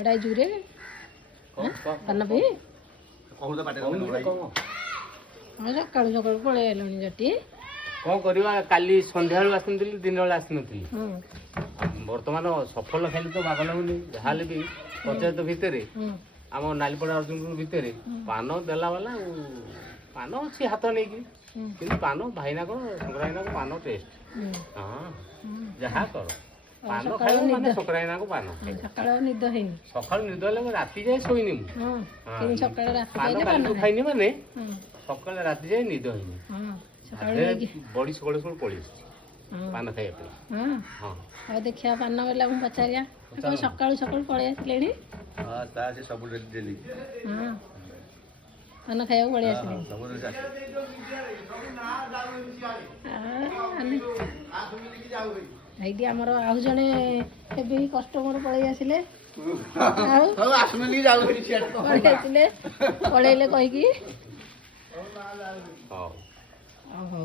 କଡ଼ାଇ ଜୁରେ ପାନ ବି କହୁ ତ ପାଟେ ହଁ ସକାଳୁ ସକାଳୁ ପଳେଇ ଆଇଲଣି ଜଟି କ'ଣ କରିବା କାଲି ସନ୍ଧ୍ୟାବେଳୁ ଆସିନଥିଲି ଦିନ ବେଳେ ଆସିନଥିଲି ବର୍ତ୍ତମାନ ସଫଳ ଖାଇଲେ ତ ବାଗ ଲାଗୁନି ଯାହାହେଲେ ବି ପଞ୍ଚାୟତ ଭିତରେ ଆମ ନାଲିପଡ଼ା ଅର୍ଜୁନପୁର ଭିତରେ ପାନ ଦେଲା ବାଲା ପାନ ଅଛି ହାତ ନେଇକି କିନ୍ତୁ ପାନ ଭାଇନାଙ୍କ ଶଙ୍କରାଇନାଙ୍କ ପାନ ଟେଷ୍ଟ ହଁ ଯାହା କର ପାନ ଖାଇବ ମାନେ ଶଙ୍କରାଇନାଙ୍କ ପାନ ସକାଳୁ ନିଦ ହେଇନି ସକାଳୁ ନିଦ ହେଲେ ମୁଁ ରାତି ଯାଏ ଶୋଇନି ମୁଁ ସକାଳୁ ରାତି ପାନ କାଲିଠୁ ଖାଇନି ମାନେ ସକାଳେ ରାତି ଯାଏ ନିଦ ହେଇନି ବଡ଼ି ସକାଳୁ ସକାଳୁ ପଳେଇ ଆସିଛି ପାନ ଖାଇବା ପାଇଁ ହଁ ଆଉ ଦେଖିବା ପାନ ବେଲା ମୁଁ ପଚାରିବା ସକାଳୁ ସକାଳୁ ପଳେଇ ଆସିଲେଣି ହଁ ତା ସେ ସବୁ ଡେଲି ହଁ ପାନ ଖାଇବାକୁ ପଳେଇ ଆସିଲେଣି ଏଇଠି ଆମର ଆଉ ଜଣେ ଏବେ କଷ୍ଟମର ପଳେଇ ଆସିଲେ ଆଉ ପଳେଇ ଆସିଲେ ପଳେଇଲେ କହିକି ହଉ ହଉ